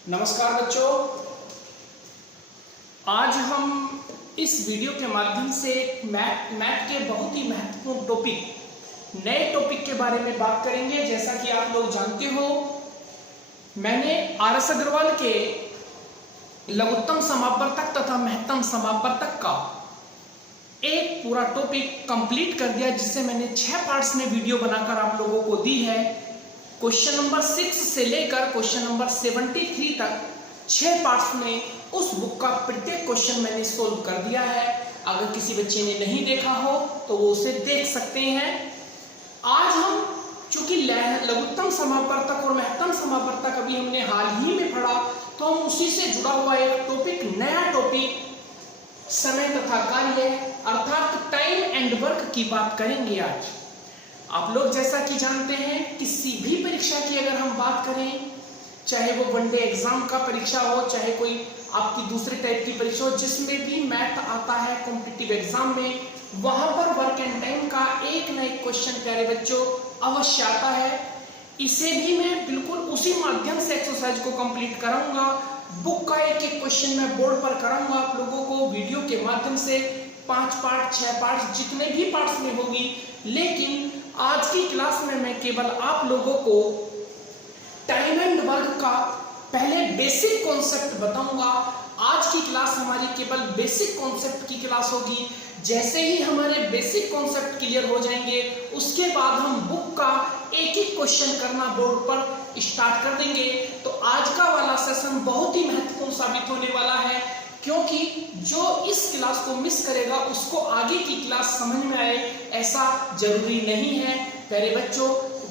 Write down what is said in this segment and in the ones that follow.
नमस्कार बच्चों, आज हम इस वीडियो के माध्यम से मैथ के बहुत ही महत्वपूर्ण नए टॉपिक के बारे में बात करेंगे। जैसा कि आप लोग जानते हो, मैंने आर.एस. अग्रवाल के लघुत्तम समापवर्तक तथा महत्तम समापवर्तक का एक पूरा टॉपिक कंप्लीट कर दिया, जिससे मैंने 6 पार्ट्स में वीडियो बनाकर आप लोगों को दी है। क्वेश्चन नंबर 6 से लेकर क्वेश्चन नंबर 73 तक 6 पार्ट्स में उस बुक का प्रत्येक क्वेश्चन मैंने सोल्व कर दिया है। अगर किसी बच्चे ने नहीं देखा हो तो वो उसे देख सकते हैं। आज हम चूंकि लघुत्तम समापवर्तक और महत्तम समापवर्तक अभी हमने हाल ही में पढ़ा, तो हम उसी से जुड़ा हुआ एक टॉपिक, नया टॉपिक समय तथा कार्य अर्थात टाइम एंड वर्क की बात करेंगे आज। आप लोग जैसा कि जानते हैं, किसी भी परीक्षा की अगर हम बात करें, चाहे वो वनडे एग्जाम का परीक्षा हो, चाहे कोई आपकी दूसरे टाइप की परीक्षा हो, जिसमें भी मैथ आता है कॉम्पिटिटिव एग्जाम में, वहां पर वर्क एंड टाइम का एक ना एक क्वेश्चन प्यारे बच्चों अवश्य आता है। इसे भी मैं बिल्कुल उसी माध्यम से एक्सरसाइज को कंप्लीट कराऊंगा। बुक का एक एक क्वेश्चन मैं बोर्ड पर कराऊंगा आप लोगों को वीडियो के माध्यम से। 5 पार्ट 6 पार्ट जितने भी पार्ट्स में होगी, लेकिन आज की क्लास में मैं केवल आप लोगों को टाइम एंड वर्क का पहले बेसिक कॉन्सेप्ट बताऊंगा। आज की क्लास हमारी केवल बेसिक कॉन्सेप्ट की क्लास होगी। जैसे ही हमारे बेसिक कॉन्सेप्ट क्लियर हो जाएंगे, उसके बाद हम बुक का एक एक क्वेश्चन करना बोर्ड पर स्टार्ट कर देंगे। तो आज का वाला सेशन बहुत ही महत्वपूर्ण साबित होने वाला है, क्योंकि जो इस क्लास को मिस करेगा उसको आगे की क्लास समझ में आए ऐसा जरूरी नहीं है। प्यारे बच्चों,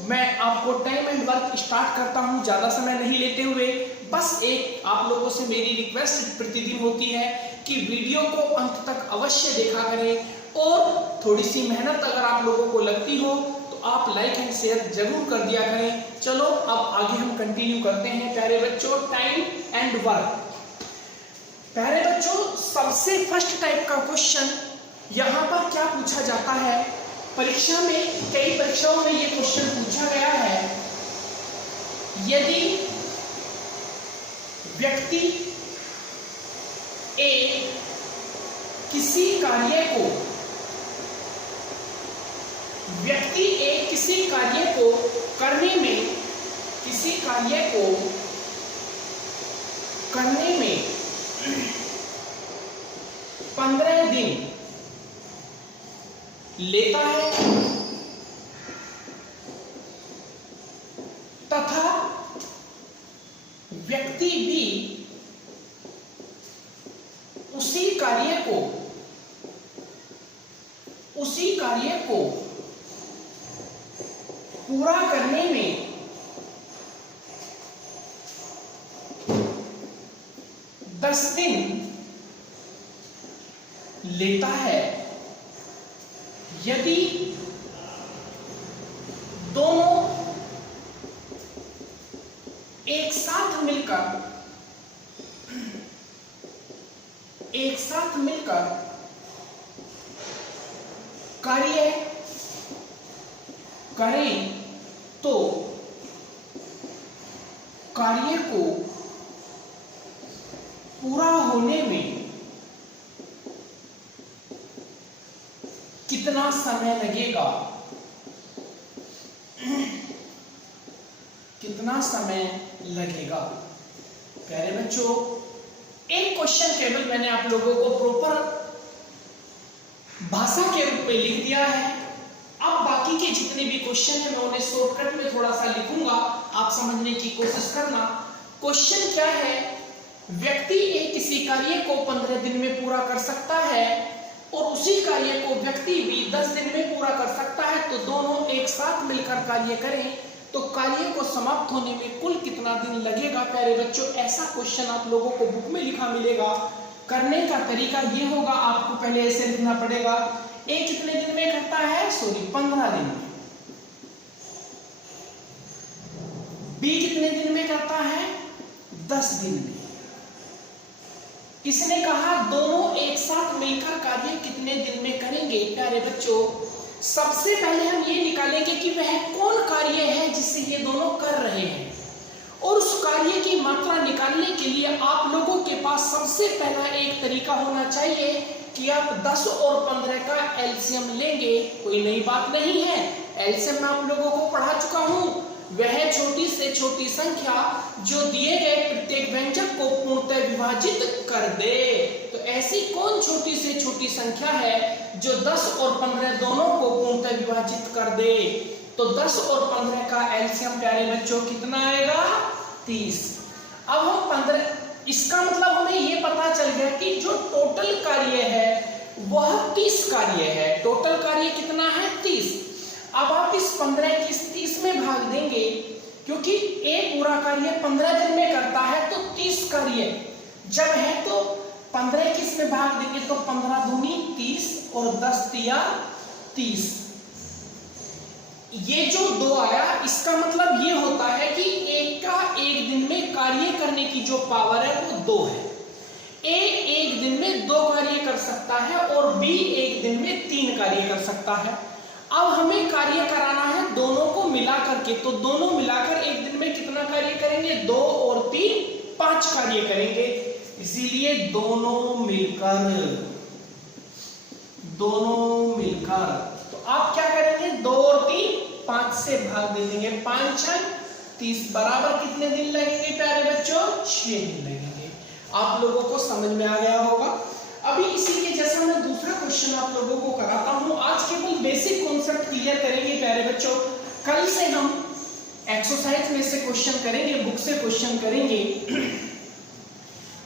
मैं आपको टाइम एंड वर्क स्टार्ट करता हूं, ज्यादा समय नहीं लेते हुए। बस एक आप लोगों से मेरी रिक्वेस्ट प्रतिदिन होती है कि वीडियो को अंत तक अवश्य देखा करें, और थोड़ी सी मेहनत अगर आप लोगों को लगती हो तो आप लाइक एंड शेयर जरूर कर दिया करें। चलो अब आगे हम कंटिन्यू करते हैं। प्यारे बच्चों, टाइम एंड वर्क। प्यारे बच्चों, सबसे फर्स्ट टाइप का क्वेश्चन यहाँ पर क्या पूछा जाता है, परीक्षा में कई परीक्षाओं में ये क्वेश्चन पूछा गया है। यदि व्यक्ति ए किसी कार्य को करने में 15 दिन लेता है, तथा व्यक्ति भी उसी कार्य को पूरा करने में 10 दिन लेता है। यदि दोनों एक साथ मिलकर कार्य करें, तो कार्य को पूरा होने में कितना समय लगेगा? प्यारे बच्चों, एक क्वेश्चन केवल मैंने आप लोगों को प्रॉपर भाषा के रूप में लिख दिया है। अब बाकी के जितने भी क्वेश्चन है मैं उन्हें शॉर्टकट में थोड़ा सा लिखूंगा, आप समझने की कोशिश करना। क्वेश्चन क्या है, व्यक्ति एक किसी कार्य को 15 दिन में पूरा कर सकता है और उसी कार्य को व्यक्ति भी 10 दिन में पूरा कर सकता है, तो दोनों एक साथ मिलकर कार्य करें तो कार्य को समाप्त होने में कुल कितना दिन लगेगा? प्यारे बच्चों, ऐसा क्वेश्चन आप लोगों को बुक में लिखा मिलेगा। करने का तरीका ये होगा, आपको पहले ऐसे लिखना पड़ेगा, ए कितने दिन में करता है? 15 दिन में। बी कितने दिन में करता है? 10 दिन में। किसने कहा दोनों एक साथ मिलकर कार्य कितने दिन में करेंगे? प्यारे बच्चों, सबसे पहले हम ये निकालेंगे कि वह कौन कार्य है जिसे ये दोनों कर रहे हैं, और उस उस कार्य की मात्रा निकालने के लिए आप लोगों के पास सबसे पहला एक तरीका होना चाहिए कि आप 10 और 15 का एलसीएम लेंगे। कोई नई बात नहीं है, एलसीएम मैं आप लोगों को पढ़ा चुका हूं। वह छोटी से छोटी संख्या जो दिए गए प्रत्येक व्यंजक को पूर्णतः विभाजित कर दे। तो ऐसी कौन छोटी से छोटी संख्या है जो 10 और 15 दोनों को पूर्णतः विभाजित कर दे? तो 10 और 15 का एलसीएम प्यारे बच्चों कितना आएगा? 30। अब हम 15, इसका मतलब हमें ये पता चल गया कि जो टोटल कार्य है वह 30 कार्य है। टोटल कार्य कितना है? 30। अब आप इस 15 की 30 में भाग देंगे, क्योंकि एक पूरा कार्य 15 दिन में करता है, तो 30 कार्य जब है तो 15 की इसमें भाग देंगे तो 15 दूनी 30 और 10 तिया 30। ये जो 2 आया, इसका मतलब ये होता है कि एक का एक दिन में कार्य करने की जो पावर है वो 2 है। ए एक दिन में 2 कार्य कर सकता है और बी एक दिन में 3 कार्य कर सकता है। अब हमें कार्य कराना है दोनों को मिला करके, तो दोनों मिलाकर एक दिन में कितना कार्य करेंगे? 2 और 3 5 कार्य करेंगे। इसीलिए दोनों मिलकर तो आप क्या करेंगे? 2 और 3 5 से भाग दे देंगे। 5 6 30 बराबर कितने दिन लगेंगे प्यारे बच्चों? 6 दिन लगेंगे। आप लोगों को समझ में आ गया होगा। अभी इसी के जैसा मैं दूसरा क्वेश्चन आप लोगों को कराता हूं। आज केवल बेसिक कॉन्सेप्ट क्लियर करेंगे प्यारे बच्चों। कल से हम एक्सरसाइज में से क्वेश्चन करेंगे, बुक से क्वेश्चन करेंगे।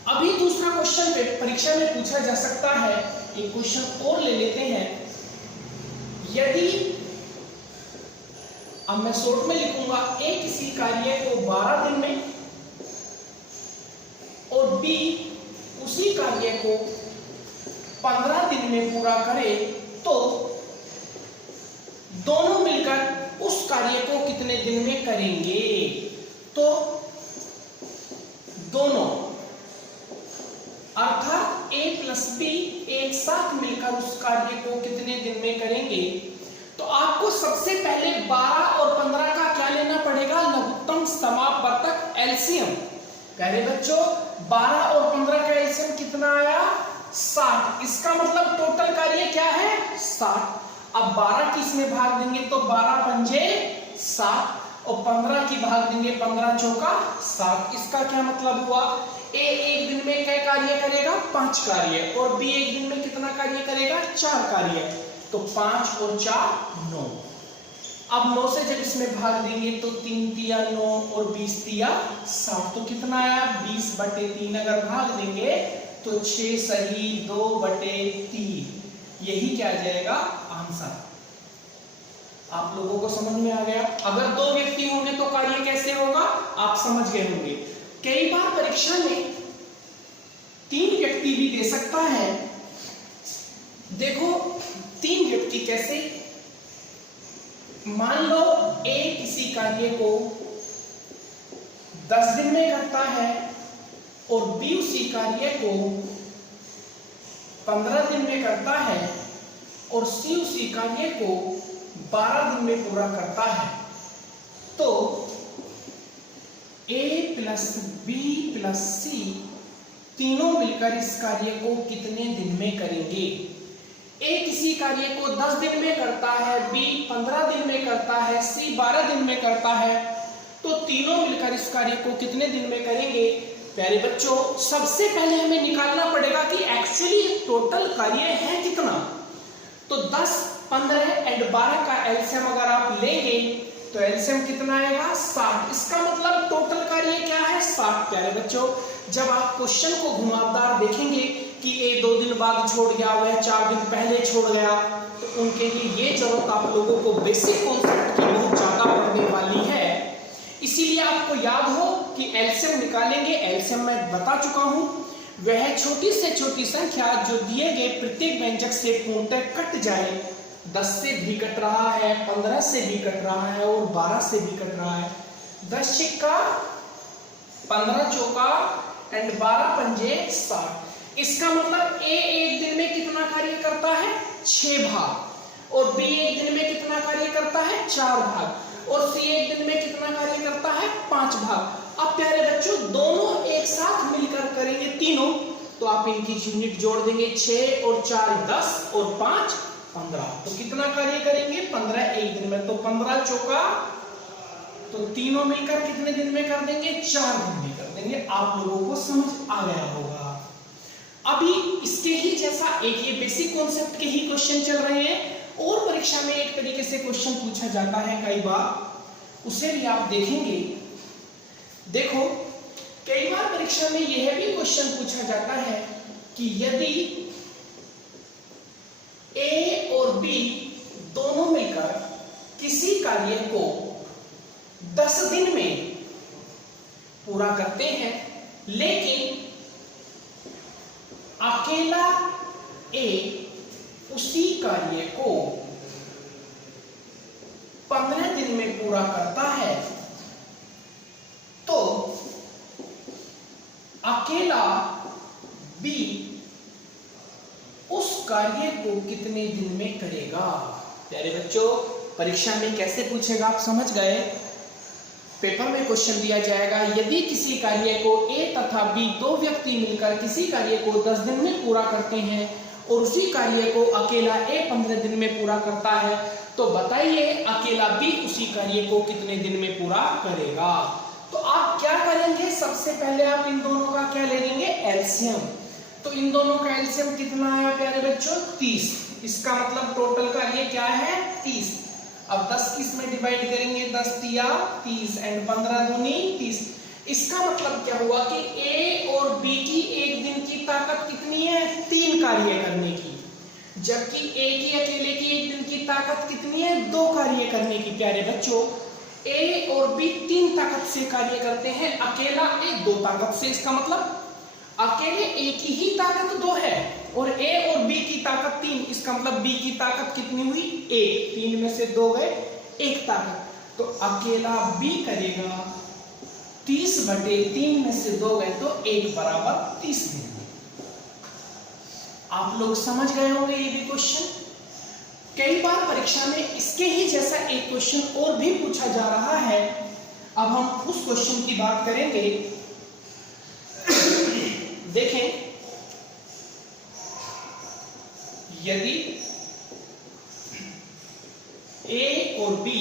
अभी दूसरा क्वेश्चन परीक्षा में पूछा जा सकता है, एक क्वेश्चन और ले लेते हैं। यदि, अब मैं शॉर्ट में लिखूंगा, ए किसी कार्य को 12 दिन में और बी उसी कार्य को 15 दिन में पूरा करे, तो दोनों मिलकर उस कार्य को कितने दिन में करेंगे? तो दोनों अर्थात ए प्लस बी एक साथ मिलकर उस कार्य को कितने दिन में करेंगे? तो आपको सबसे पहले 12 और 15 का क्या लेना पड़ेगा? लघुत्तम समापवर्तक एलसीएम। प्यारे बच्चों 12 और 15 का एलसीएम कितना आया? 60। इसका मतलब टोटल कार्य क्या है? 60। अब 12 की इसमें भाग देंगे तो 12 पंजे 7 और 15 की भाग देंगे 15 चौका 7। इसका क्या मतलब हुआ? ए एक दिन में क्या कार्य करेगा? 5 कार्य, और बी एक दिन में कितना कार्य करेगा? 4 कार्य। तो 5 और 4 9। अब 9 से जब इसमें भाग देंगे तो 3 तिया 9 और 20 तिया 60। तो कितना आया? 20/3। अगर भाग देंगे तो 6 सही 2/3। यही क्या आ जाएगा? आंसर। आप लोगों को समझ में आ गया? अगर 2 व्यक्ति होंगे तो कार्य कैसे होगा? आप समझ गए होंगे। कई बार परीक्षा में 3 व्यक्ति भी दे सकता है। देखो 3 व्यक्ति कैसे? मान लो ए किसी कार्य को 10 दिन में करता है और बी उसी कार्य को 15 दिन में करता है और सी उसी कार्य को 12 दिन में पूरा करता है। तो ए प्लस बी प्लस सी तीनों मिलकर इस कार्य को कितने दिन में करेंगे? ए किसी कार्य को 10 दिन में करता है, बी 15 दिन में करता है, सी 12 दिन में करता है। तो तीनों मिलकर इस कार्य को कितने दिन में करेंगे? प्यारे बच्चों सबसे पहले हमें निकालना पड़ेगा कि एक्चुअली टोटल कार्य है कितना। तो 10, 15 एंड 12 का एलसीएम अगर आप लेंगे तो एलसीएम कितना आएगा? 60। इसका मतलब टोटल कार्य क्या है? 60। प्यारे बच्चों जब आप क्वेश्चन को घुमावदार देखेंगे कि ए 2 दिन बाद छोड़ गया, वह 4 दिन पहले छोड़ गया, तो उनके लिए ये जरूरत आप लोगों को बेसिक कॉन्सेप्ट की बहुत ज्यादा पढ़ने वाली है। इसीलिए आपको याद हो कि एलसीएम निकालेंगे। एलसीएम मैं बता चुका हूं, वह छोटी से छोटी संख्या जो दिए गए प्रत्येक व्यंजक से पूर्णतः कट जाए। 10 से भी कट रहा है, 15 से भी कट रहा है और 12 से भी कट रहा है। 10 छिक्का 15 चौका एंड 12 पंजे 60। इसका मतलब ए एक दिन में कितना कार्य करता है? 6 भाग। और बी एक दिन में कितना कार्य करता है? 4 भाग। और सी एक दिन में कितना कार्य करता है? 5 भाग। अब प्यारे बच्चों दोनों एक साथ मिलकर करेंगे तीनों, तो आप इनकी यूनिट जोड़ देंगे, 6 और 4 10 और 5 15, तो कितना कार्य करेंगे 15 एक दिन में, तो 15 चौका, तो तीनों मिलकर कितने दिन में कर देंगे 4 दिन में कर देंगे। आप लोगों को समझ आ गया होगा। अभी इसके ही जैसा एक ये बेसिक कॉन्सेप्ट के ही क्वेश्चन चल रहे हैं, और परीक्षा में एक तरीके से क्वेश्चन पूछा जाता है कई बार, उसे भी आप देखेंगे। देखो कई बार परीक्षा में यह भी क्वेश्चन पूछा जाता है कि यदि ए और बी दोनों मिलकर किसी कार्य को 10 दिन में पूरा करते हैं, लेकिन अकेला ए उसी कार्य को 15 दिन में पूरा करता है, तो अकेला बी उस कार्य को कितने दिन में करेगा। प्यारे बच्चों परीक्षा में कैसे पूछेगा आप समझ गए। पेपर में क्वेश्चन दिया जाएगा, यदि किसी कार्य को ए तथा बी दो व्यक्ति मिलकर किसी कार्य को 10 दिन में पूरा करते हैं और उसी कार्य को अकेला ए 15 दिन में पूरा करता है, तो बताइए अकेला बी उसी कार्य को कितने दिन में पूरा करेगा। तो आप क्या करेंगे, सबसे पहले आप इन दोनों का क्या ले लेंगे एलसीएम। तो इन दोनों का एलसीएम कितना आया प्यारे बच्चों 30, इसका मतलब टोटल कार्य क्या है 30। अब 10 किस में डिवाइड करेंगे, 10 तिया 30 एंड 15 दूनी 30। इसका मतलब क्या हुआ कि ए और बी की एक दिन की ताकत कितनी है 3 कार्य करने की, जबकि ए की अकेले की एक दिन की ताकत कितनी है 2 कार्य करने की। प्यारे बच्चों ए और बी 3 ताकत से कार्य करते हैं, अकेला ए 2 ताकत से। इसका मतलब अकेले ए की ही ताकत 2 है और ए और बी की ताकत 3, इसका मतलब बी की ताकत कितनी हुई 1, 3 में से 2 गए 1 ताकत, तो अकेला बी करेगा 30/3 में से 2 गए तो 1 बराबर 30 दिन। आप लोग समझ गए होंगे ये भी क्वेश्चन। कई बार परीक्षा में इसके ही जैसा एक क्वेश्चन और भी पूछा जा रहा है। अब हम उस क्वेश्चन की बात करेंगे। देखें, यदि ए और बी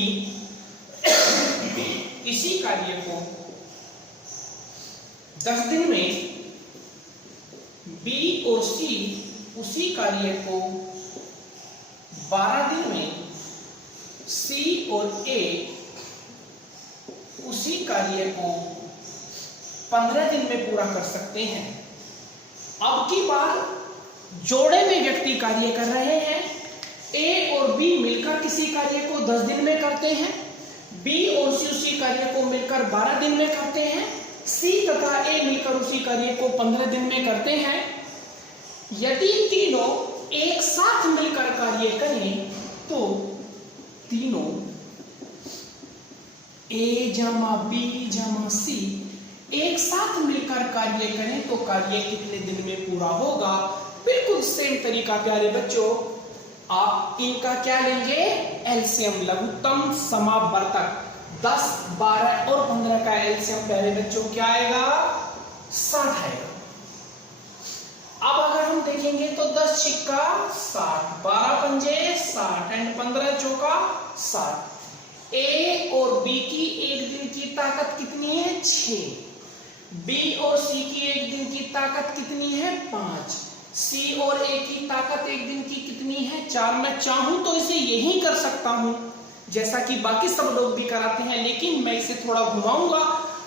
इसी कार्य को 10 दिन में, बी और सी उसी कार्य को 12 दिन में, सी और ए उसी कार्य को 15 दिन में पूरा कर सकते हैं। अब की बार जोड़े में व्यक्ति कार्य कर रहे हैं, ए और बी मिलकर किसी कार्य को 10 दिन में करते हैं, बी और सी उसी कार्य को मिलकर 12 दिन में करते हैं, सी तथा ए मिलकर उसी कार्य को 15 दिन में करते हैं। यदि तीनों एक साथ मिलकर कार्य करें तो तीनों ए जमा बी जमा सी एक साथ मिलकर कार्य करें तो कार्य कितने दिन में पूरा होगा। बिल्कुल सेम तरीका प्यारे बच्चों, आप इनका क्या लेंगे एलसीएम, लघुत्तम समावर्तक 10, 12 और 15 का एलसीएम प्यारे बच्चों क्या आएगा 60 आएगा। अब अगर हम देखेंगे तो 10 छिक्का 60, 12 पंजे 60 एंड 15 चौका 60। ए और बी की एक दिन की ताकत कितनी है 6, बी और सी की एक दिन की ताकत कितनी है 5, सी और ए की ताकत एक दिन की कितनी है 4। मैं चाहूं तो इसे यही कर सकता हूं जैसा कि बाकी सब लोग भी कराते हैं, लेकिन मैं इसे थोड़ा घुमाऊंगा।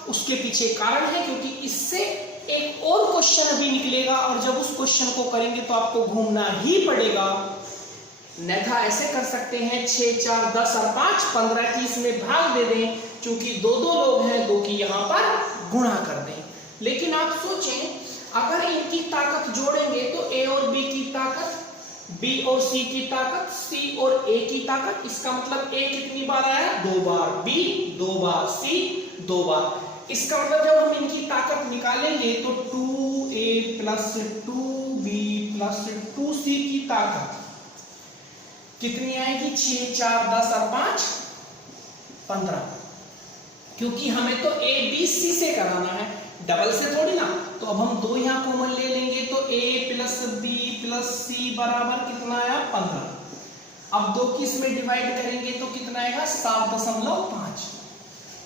उसके पीछे कारण है क्योंकि इससे एक और क्वेश्चन अभी निकलेगा और जब उस क्वेश्चन को करेंगे तो आपको घूमना ही पड़ेगा। अन्यथा ऐसे कर सकते हैं 6, 4, 10 और 5, 15 की इसमें भाग दे दें, क्योंकि 2-2 लोग हैं 2 की यहाँ पर गुणा कर दें। लेकिन आप सोचें अगर इनकी ताकत जोड़ेंगे तो ए और बी की ताकत, बी और सी की ताकत, सी और ए की ताकत, इसका मतलब ए कितनी बार आया 2 बार, बी 2 बार, सी 2 बार। इसका मतलब जब हम इनकी ताकत निकालेंगे तो 2a + 2b + 2c की ताकत कितनी आएगी 6, 4, 10 और 5 15। क्योंकि हमें तो ए बी सी से कराना है, डबल से थोड़ी ना। तो अब हम 2 यहाँ कॉमन ले लेंगे तो a प्लस बी प्लस सी बराबर कितना आया 15। अब 2 की इसमें डिवाइड करेंगे तो कितना आएगा 7.5।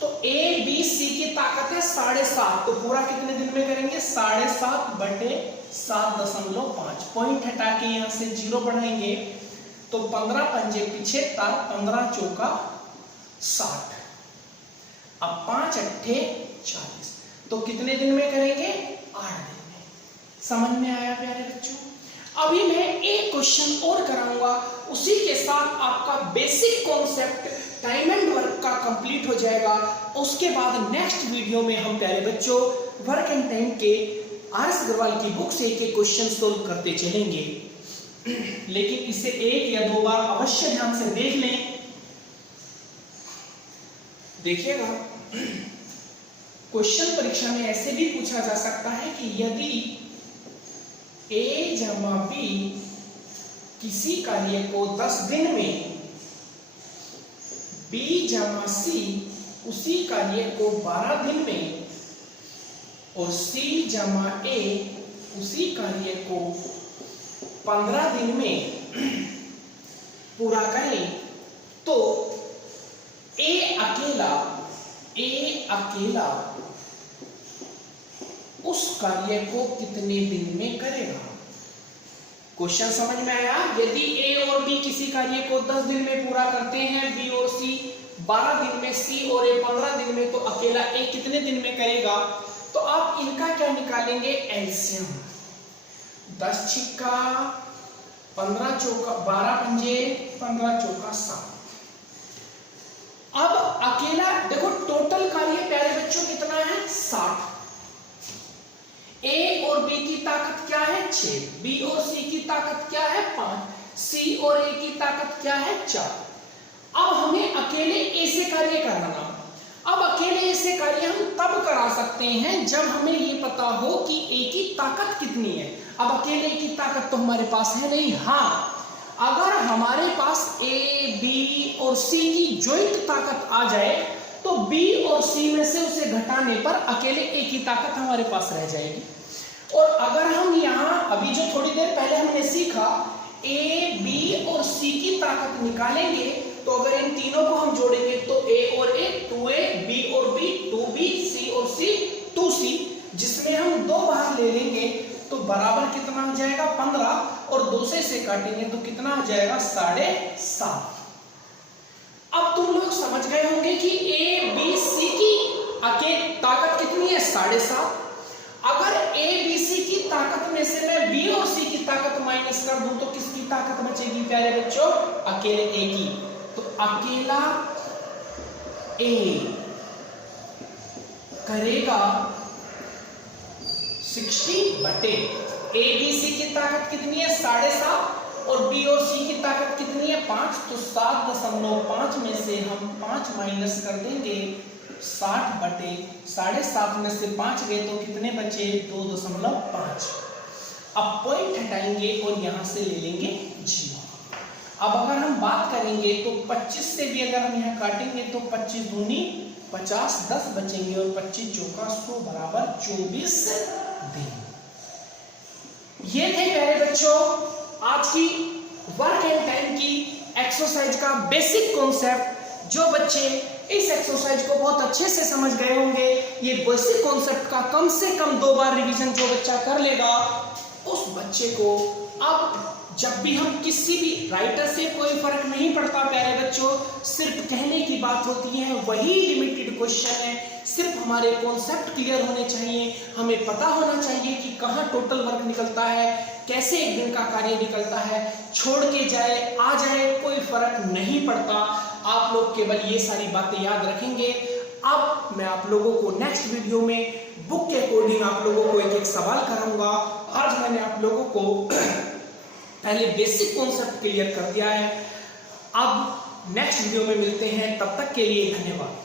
तो a b c की ताकत है 7.5, तो पूरा कितने दिन में करेंगे 7.5 बटे 7.5। पॉइंट हटा के यहाँ से 0 बढ़ाएंगे तो 15 पंजे पीछे 15 चौका 60। अब 5 अट्ठे 40, तो कितने दिन में करेंगे 8 दिन में। समझ में आया प्यारे बच्चों? अभी मैं एक क्वेश्चन और कराऊंगा, उसी के साथ आपका basic concept time and work का कंप्लीट हो जाएगा। उसके बाद नेक्स्ट वीडियो में हम प्यारे बच्चों वर्क एंड टाइम के आर.एस. अग्रवाल की बुक से एक एक क्वेश्चन सोल्व करते चलेंगे। लेकिन इसे 1 या 2 बार अवश्य ध्यान से देख लें। देखिएगा, क्वेश्चन परीक्षा में ऐसे भी पूछा जा सकता है कि यदि a जमा b किसी कार्य को 10 दिन में, b जमा c उसी कार्य को 12 दिन में और c जमा a उसी कार्य को 15 दिन में पूरा करें, तो a अकेला उस कार्य को कितने दिन में करेगा। क्वेश्चन समझ में आया? यदि a और b किसी कार्य को 10 दिन में पूरा करते हैं, b और c 12 दिन में, c और a 15 दिन में, तो अकेला a कितने दिन में करेगा। तो आप इनका क्या निकालेंगे एलसीएम। 10 छिक्का 15 चौका 12 पंजे 15 चौका 7। अब अकेला देखो टोटल कार्य प्यारे बच्चों कितना है 60। A और B की ताकत क्या है 6, B और C की ताकत क्या है 5, C और A की ताकत क्या है 4। अब हमें अकेले A से कार्य कराना। अब अकेले A से कार्य हम तब करा सकते हैं जब हमें ये पता हो कि A की ताकत कितनी है। अब अकेले की ताकत तो हमारे पास है नहीं। हाँ, अगर हमारे पास A, B और C की ज्वाइंट ताकत आ जाए तो B और C में से उसे घटाने पर अकेले A की ताकत हमारे पास रह जाएगी। और अगर हम यहाँ अभी जो थोड़ी देर पहले हमने सीखा A, B और C की ताकत निकालेंगे, तो अगर इन तीनों को हम जोड़ेंगे तो A और A 2A, B और B 2B, C और C 2C, जिसमें हम 2 बार ले लेंगे तो बराबर कितना हो जाएगा 15, और 2 से इसे काटेंगे तो कितना हो जाएगा 7.5। अब तुम लोग समझ गए होंगे कि A, B, C की ताकत कितनी है 7.5। अगर A, B, C की ताकत में से मैं B और C की ताकत माइनस कर दूं तो किसकी ताकत बचेगी प्यारे बच्चों? अकेले A की। तो अकेला A करेगा 60 बटे A, B, C की ताकत कितनी है 7.5 और B और C की ताकत कितनी है 5। तो 7.5 में से हम 5 माइनस कर देंगे 60 बटे 7.5 में से 5 गए तो कितने बचे 2.5। अब पॉइंट हटाएंगे और यहां से ले लेंगे 0। अब अगर हम बात करेंगे तो 25 से भी अगर हम यहाँ काटेंगे तो 25 दूनी 50, 10 बचेंगे और 25 चौका 100 बराबर 24 दिन। ये थे प्यारे बच्चों आज की वर्क एंड टाइम की एक्सरसाइज का बेसिक कॉन्सेप्ट। जो बच्चे इस एक्सरसाइज को बहुत अच्छे से समझ गए होंगे, ये बेसिक कॉन्सेप्ट का कम से कम 2 बार रिवीजन जो बच्चा कर लेगा, उस बच्चे को अब जब भी हम किसी भी राइटर से कोई फर्क नहीं पड़ता प्यारे बच्चों, सिर्फ कहने की बात होती है, वही लिमिटेड क्वेश्चन है। सिर्फ हमारे कॉन्सेप्ट क्लियर होने चाहिए, हमें पता होना चाहिए कि कहाँ टोटल वर्क निकलता है, कैसे एक दिन का कार्य निकलता है। छोड़ के जाए आ जाए कोई फर्क नहीं पड़ता। आप लोग केवल ये सारी बातें याद रखेंगे। अब मैं आप लोगों को नेक्स्ट वीडियो में बुक के अकॉर्डिंग आप लोगों को एक एक सवाल कराऊंगा। आज मैंने आप लोगों को पहले बेसिक कॉन्सेप्ट क्लियर कर दिया है। अब नेक्स्ट वीडियो में मिलते हैं, तब तक के लिए धन्यवाद।